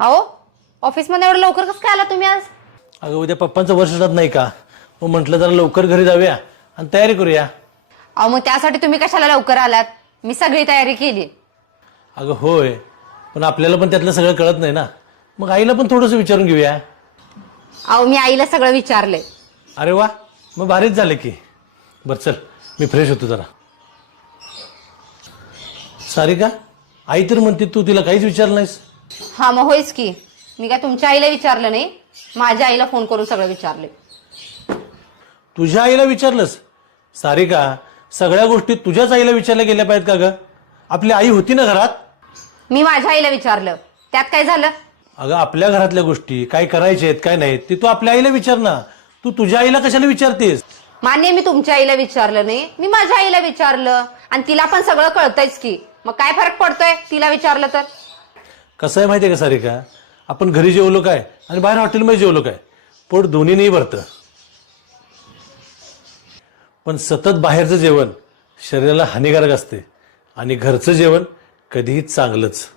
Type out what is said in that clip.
अहो ऑफिसमध्ये एवढं लवकर कसं काय आला तुम्ही आज? अगं उद्या पप्पांचं वर्षात नाही का, मग म्हटलं जरा लवकर घरी जाऊया आणि तयारी करूया. अहो मग त्यासाठी तुम्ही कशाला लवकर आलात? मी सगळी तयारी केली. अगं होय, पण आपल्याला पण त्यातलं सगळं कळत नाही ना, मग आईला पण थोडंसं विचारून घेऊया. अहो मी आईला सगळं विचारलंय. अरे वा, मग भारीच झालं की. बरं चल, मी फ्रेश होतो जरा. सारिका, आई तर म्हणते तू तिला काहीच विचारलं नाहीस. हा मग होईच की, मी काय तुमच्या आईला विचारलं नाही, माझ्या आईला फोन करून सगळं विचारले. तुझ्या आईला विचारलंस? सारिका, सगळ्या गोष्टी तुझ्याच आईला विचारल्या गेल्या पाहिजेत का ग? आपली आई होती ना घरात. मी माझ्या आईला विचारलं, त्यात काय झालं? अगं आपल्या घरातल्या गोष्टी काय करायच्या आहेत काय नाहीत ती तू आपल्या आईला विचार ना. तू तुझ्या आईला कशाला विचारतेस? मान्य, मी तुमच्या आईला विचारलं नाही, मी माझ्या आईला विचारलं आणि तिला पण सगळं कळतंयच की, मग काय फरक पडतोय तिला विचारलं तर? कसं आहे माहितीये का सारिका, आपण घरी जेवलो काय आणि बाहेर हॉटेलमध्ये जेवलो काय, पोट दोन्ही नाही भरतं. पण सतत बाहेरचं जेवण शरीराला हानिकारक असते आणि घरचं जेवण कधीही चांगलंच.